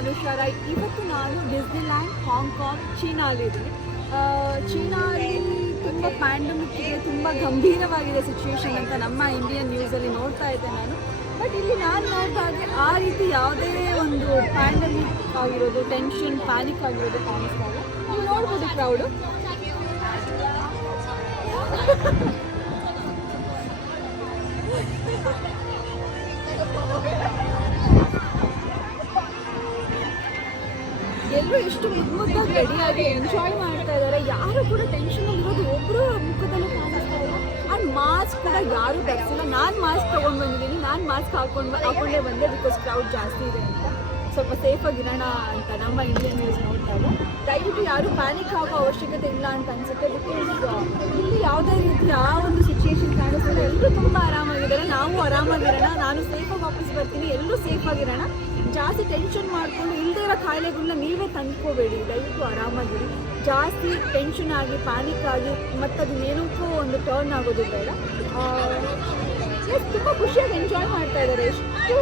ಅನುಷಾರ. ಇವತ್ತು ನಾನು Disneyland Hong Kong ಚೀನಾಲಿದ್ದೀನಿ. ಚೀನಾಲಿ ತುಂಬ ಪ್ಯಾಂಡಮಿಕ್ಗೆ ತುಂಬ ಗಂಭೀರವಾಗಿದೆ ಸಿಚುವೇಶನ್ ಅಂತ ನಮ್ಮ ಇಂಡಿಯನ್ ನ್ಯೂಸಲ್ಲಿ ನೋಡ್ತಾ ಇದ್ದೆ ನಾನು. ಬಟ್ ಇಲ್ಲಿ ನಾನು ನೋಡ್ತಾ ಇದ್ದೆ ಆ ರೀತಿ ಯಾವುದೇ ಒಂದು ಪ್ಯಾಂಡಮಿಕ್ ಆಗಿರೋದು, ಟೆನ್ಷನ್, ಪ್ಯಾನಿಕ್ ಆಗಿರೋದು ಕಾಣಿಸ್ತಾ ಇಲ್ಲ. ನೀವು ನೋಡ್ಬೋದು ಕ್ರೌಡು. ಎಲ್ಲರೂ ಎಷ್ಟು ಮುದ್ದಾಗಿ ರೆಡಿಯಾಗಿ ಎಂಜಾಯ್ ಮಾಡ್ತಾ ಇದ್ದಾರೆ. ಯಾರು ಕೂಡ ಟೆನ್ಷನಲ್ಲಿ ಇರೋದು ಒಬ್ಬರು ಮುಖದಲ್ಲೂ ಕಾಣಿಸ್ತಾ ಇಲ್ಲ. ಆ್ಯಂಡ್ ಮಾಸ್ಕ್ ಕೂಡ ಯಾರೂ ಧರಿಸಿಲ್ಲ. ನಾನು ಮಾಸ್ಕ್ ತೊಗೊಂಡು ಬಂದಿದ್ದೀನಿ. ನಾನು ಮಾಸ್ಕ್ ಹಾಕೊಂಡೇ ಬಂದೆ, ಬಿಕಾಸ್ ಕ್ರೌಡ್ ಜಾಸ್ತಿ ಇದೆ ಅಂತ. ಸ್ವಲ್ಪ ಸೇಫಾಗಿರೋಣ ಅಂತ ನಮ್ಮ ಇಂಡಿಯನ್ ನ್ಯೂಸ್ ನೋಡ್ತಾ ಇದೆ. ದಯವಿಟ್ಟು ಯಾರು ಪ್ಯಾನಿಕ್ ಆಗೋ ಅವಶ್ಯಕತೆ ಇಲ್ಲ ಅಂತ ಅನಿಸುತ್ತೆ. ಬಿಕಾಸ್ ಇಲ್ಲಿ ಯಾವುದೇ ರೀತಿ ಆ ಒಂದು ಸಿಚುಯೇಷನ್ ಕಾಣಿಸ್ತಾರೆ. ಎಲ್ಲರೂ ತುಂಬ ಆರಾಮಾಗಿದ್ದಾರೆ. ನಾವು ಆರಾಮಾಗಿರೋಣ. ನಾನು ಸೇಫಾಗಿ ವಾಪಸ್ ಬರ್ತೀನಿ. ಎಲ್ಲರೂ ಸೇಫಾಗಿರೋಣ. ಜಾಸ್ತಿ ಟೆನ್ಷನ್ ಮಾಡಿಕೊಂಡು ಇಲ್ಲದೇ ಇರೋ ಕಾಯಿಲೆಗಳನ್ನ ನೀವೇ ತಂದ್ಕೋಬೇಡಿ. ದಯವಿಟ್ಟು ಆರಾಮಾಗಿರಿ. ಜಾಸ್ತಿ ಟೆನ್ಷನ್ ಆಗಿ, ಪ್ಯಾನಿಕ್ ಆಗಿ ಮತ್ತು ಅದನ್ನೇನಕ್ಕೂ ಒಂದು ಟರ್ನ್ ಆಗೋದು ಬೇಡ. ತುಂಬ ಖುಷಿಯಾಗಿ ಎಂಜಾಯ್ ಮಾಡ್ತಾ ಇದ್ದಾರೆ. ಎಷ್ಟು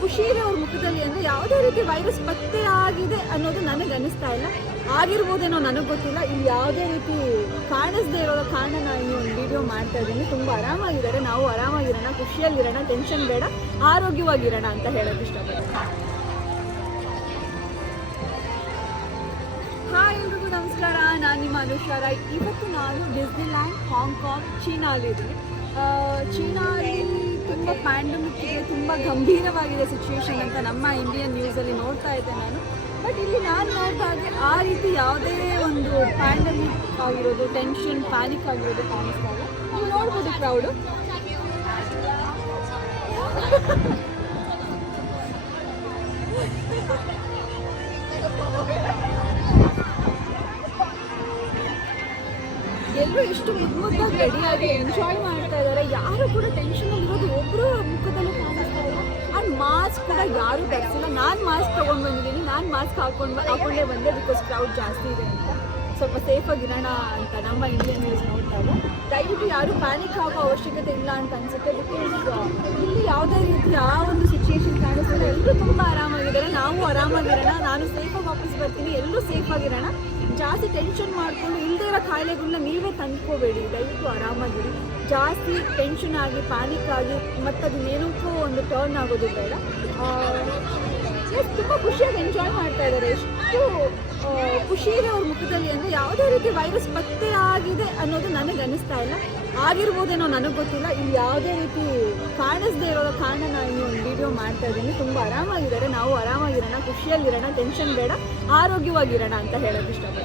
ಖುಷಿ ಇದೆ ಅವ್ರ ಮುಖದಲ್ಲಿ ಅಂದರೆ ಯಾವುದೇ ರೀತಿ ವೈರಸ್ ಪತ್ತೆ ಆಗಿದೆ ಅನ್ನೋದು ನನಗೆ ಅನ್ನಿಸ್ತಾ ಇಲ್ಲ. ಆಗಿರ್ಬೋದೇನೋ ನನಗೆ ಗೊತ್ತಿಲ್ಲ. ಇಲ್ಲಿ ಯಾವುದೇ ರೀತಿ ಕಾಣಿಸ್ದೇ ಇರೋ ಕಾರಣ ನಾನು ಈ ಒಂದು ವಿಡಿಯೋ ಮಾಡ್ತಾ ಇದ್ದೀನಿ. ತುಂಬ ಆರಾಮಾಗಿದ್ದಾರೆ. ನಾವು ಆರಾಮಾಗಿರೋಣ, ಖುಷಿಯಲ್ಲಿರೋಣ, ಟೆನ್ಷನ್ ಬೇಡ, ಆರೋಗ್ಯವಾಗಿರೋಣ ಅಂತ ಹೇಳೋಕ್ಕೆ ಇಷ್ಟಪಡ್ತೀನಿ. ಹಾಯ್ ಎಲ್ರಿಗೂ ನಮಸ್ಕಾರ. ನಾನು ನಿಮ್ಮ ಅನುಷಾರ. ಇವತ್ತು ನಾನು ಡಿಸ್ನಿಲ್ಯಾಂಡ್ ಹಾಂಗ್ಕಾಂಗ್ ಚೀನಾಲಿದ್ದೀನಿ. ಚೀನಾಲಿ ತುಂಬ ಪ್ಯಾಂಡಮಿಕ್ಗೆ ತುಂಬ ಗಂಭೀರವಾಗಿದೆ ಸಿಚುವೇಶನ್ ಅಂತ ನಮ್ಮ ಇಂಡಿಯನ್ ನ್ಯೂಸಲ್ಲಿ ನೋಡ್ತಾ ಇದ್ದೆ ನಾನು. ಬಟ್ ಇಲ್ಲಿ ನಾನು ನೋಡ್ತಾ ಇದ್ದೆ ಆ ರೀತಿ ಯಾವುದೇ ಒಂದು ಪ್ಯಾಂಡಮಿಕ್ ಆಗಿರೋದು, ಟೆನ್ಷನ್, ಪ್ಯಾನಿಕ್ ಆಗಿರೋದು ಕಾಣಿಸ್ತಾ ಇಲ್ಲ. ನೀವು ನೋಡ್ಬೋದು ಕ್ರೌಡು. ಎಲ್ಲರೂ ಎಷ್ಟು ಮುದ್ದಾಗಿ ರೆಡಿಯಾಗಿ ಎಂಜಾಯ್ ಮಾಡ್ತಾ ಇದ್ದಾರೆ. ಯಾರು ಕೂಡ ಟೆನ್ಷನಲ್ಲಿ ಇರೋದು ಒಬ್ಬರು ಮುಖದಲ್ಲೂ ಕಾಣಿಸ್ತಾ ಇಲ್ಲ. ಆ್ಯಂಡ್ ಮಾಸ್ಕ್ ಕೂಡ ಯಾರೂ ಧರಿಸಿಲ್ಲ. ನಾನು ಮಾಸ್ಕ್ ತೊಗೊಂಡು ಬಂದಿದ್ದೀನಿ. ನಾನು ಮಾಸ್ಕ್ ಹಾಕೊಂಡೇ ಬಂದೆ, ಬಿಕಾಸ್ ಕ್ರೌಡ್ ಜಾಸ್ತಿ ಇದೆ ಅಂತ. ಸ್ವಲ್ಪ ಸೇಫಾಗಿರೋಣ ಅಂತ ನಮ್ಮ ಇಂಡಿಯನ್ ನ್ಯೂಸ್ ನೋಡ್ತಾ ಇದೆ. ದಯವಿಟ್ಟು ಯಾರು ಪ್ಯಾನಿಕ್ ಆಗೋ ಅವಶ್ಯಕತೆ ಇಲ್ಲ ಅಂತ ಅನಿಸುತ್ತೆ. ಬಿಕಾಸ್ ಇಲ್ಲಿ ಯಾವುದೇ ರೀತಿ ಆ ಒಂದು ಸಿಚುಯೇಷನ್ ಕಾಣಿಸ್ತಾರೆ. ಎಲ್ಲರೂ ತುಂಬ ಆರಾಮಾಗಿದ್ದಾರೆ. ನಾವು ಆರಾಮಾಗಿರೋಣ. ನಾನು ಸೇಫಾಗಿ ವಾಪಸ್ ಬರ್ತೀನಿ. ಎಲ್ಲರೂ ಸೇಫಾಗಿರೋಣ. ಜಾಸ್ತಿ ಟೆನ್ಷನ್ ಮಾಡಿಕೊಂಡು ಇಲ್ಲದೇ ಇರೋ ಕಾಯಿಲೆಗಳನ್ನ ನೀವೇ ತಂದ್ಕೋಬೇಡಿ. ದಯವಿಟ್ಟು ಆರಾಮಾಗಿರಿ. ಜಾಸ್ತಿ ಟೆನ್ಷನ್ ಆಗಿ, ಪ್ಯಾನಿಕ್ ಆಗಿ ಮತ್ತು ಅದನ್ನೇನಕ್ಕೂ ಒಂದು ಟರ್ನ್ ಆಗೋದು ಬೇಡ. ತುಂಬ ಖುಷಿಯಾಗಿ ಎಂಜಾಯ್ ಮಾಡ್ತಾ ಇದ್ದಾರೆ. ಎಷ್ಟು ಖುಷಿ ಇದೆ ಅವ್ರ ಮುಖದಲ್ಲಿ ಅಂದರೆ ಯಾವುದೇ ರೀತಿ ವೈರಸ್ ಪತ್ತೆ ಆಗಿದೆ ಅನ್ನೋದು ನನಗೆ ಅನ್ನಿಸ್ತಾ ಇಲ್ಲ. ಆಗಿರ್ಬೋದೇನೋ ನನಗೆ ಗೊತ್ತಿಲ್ಲ. ಇಲ್ಲಿ ಯಾವುದೇ ರೀತಿ ಕಾಣಿಸ್ದೇ ಇರೋ ಕಾರಣ ನಾನು ಈ ಒಂದು ವಿಡಿಯೋ ಮಾಡ್ತಾ ಇದ್ದೀನಿ. ತುಂಬ ಆರಾಮಾಗಿದ್ದಾರೆ. ನಾವು ಆರಾಮಾಗಿರೋಣ, ಖುಷಿಯಲ್ಲಿರೋಣ, ಟೆನ್ಷನ್ ಬೇಡ, ಆರೋಗ್ಯವಾಗಿರೋಣ ಅಂತ ಹೇಳೋಕ್ಕೆ ಇಷ್ಟಪಡ್ತೀನಿ.